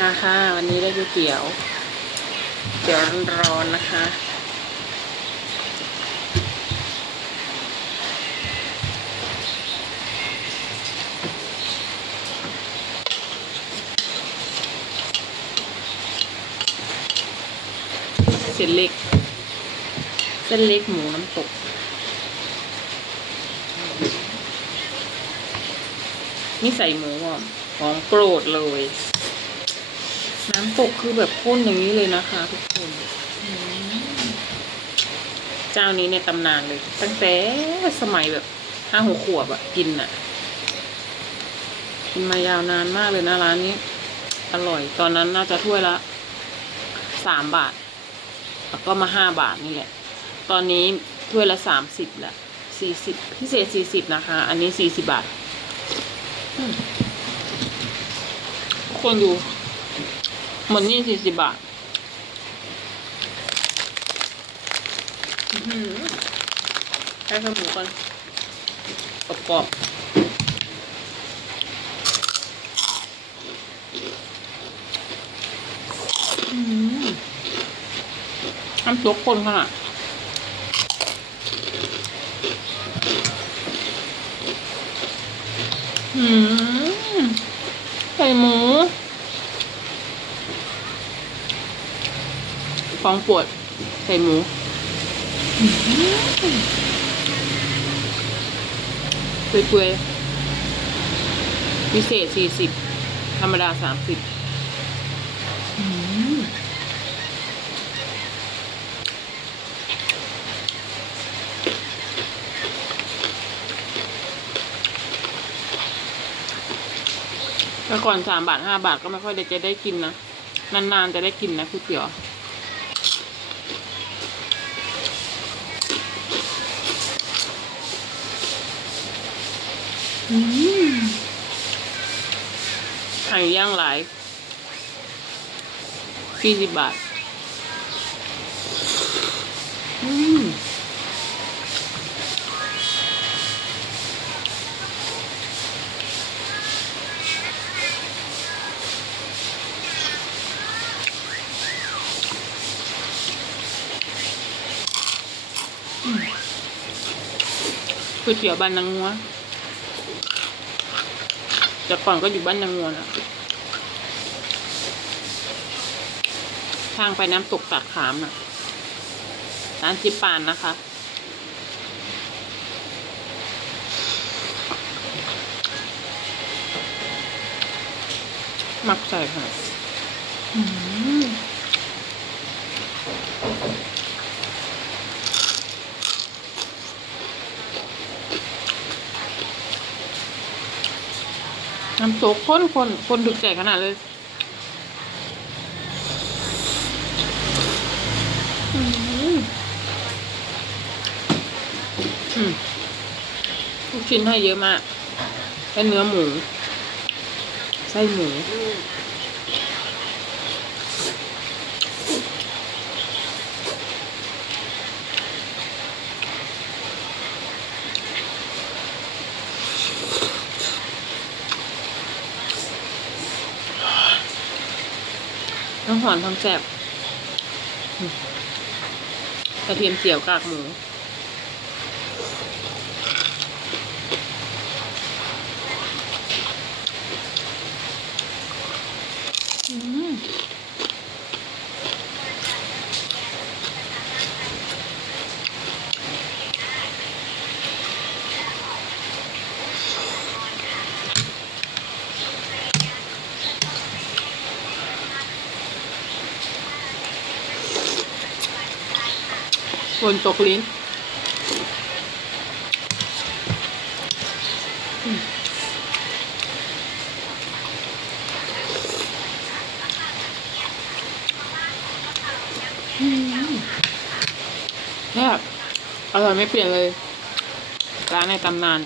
นะคะวันนี้ได้ก๋วยเตี๋ยวเตี๋ยวร้อนๆนะคะ เส้นเล็ก เส้นเล็กหมูน้ำตกนี่ใส่หมูอะของโปรดเลย น้ำตกคือแบบข้นอย่างนี้เลยนะคะ ทุกคนเจ้านี้ในตำนานเลย ตั้งแต่สมัยแบบห้าหกขวบอะกินอะกินมายาวนานมากเลยนะร้านนี้ อร่อย ตอนนั้นน่าจะถ้วยละสามบาท แล้วก็มาห้าบาทนี่แหละ ตอนนี้ถ้วยละสามสิบละสี่สิบพิเศษสี่สิบนะคะ อันนี้สี่สิบบาทอืมคนอยู่ หมดนี่สี่สิบบาทอื้อหือให้ข้าวหมูกันกรอบๆอื้อหือน้ำซุปคนขนาดอืมใส่หมู ของปวดใส่หมูเปื่อยๆพิเศษสี่สิบธรรมดาสามสิบแต่ก่อนสามบาทห้าบาทก็ไม่ค่อยได้จะได้กินนะ นานๆจะได้กินนะก๋วยเตี๋ยว ไข่ย่างหลายสี่สิบบาท อืมก๋วยเตี๋ยวบ้านนางงัว แต่ก่อนก็อยู่บ้านนางงัวนะทางไปน้ำตกตาดขามน่ะร้านจิปานนะคะ มักใส่ค่ะ น้ำตกข้นคนคนดึกใจขนาดเลยอืมอืมลูกชิ้นให้เยอะมากเป็นเนื้อหมู ไส้หมู ทั้งหอมทั้งแสบกระเทียมเจียวกากหมู อืม ฝนตกลิ้นอืมอืมแซ่บอร่อยไม่เปลี่ยนเลย ร้านในตำนาน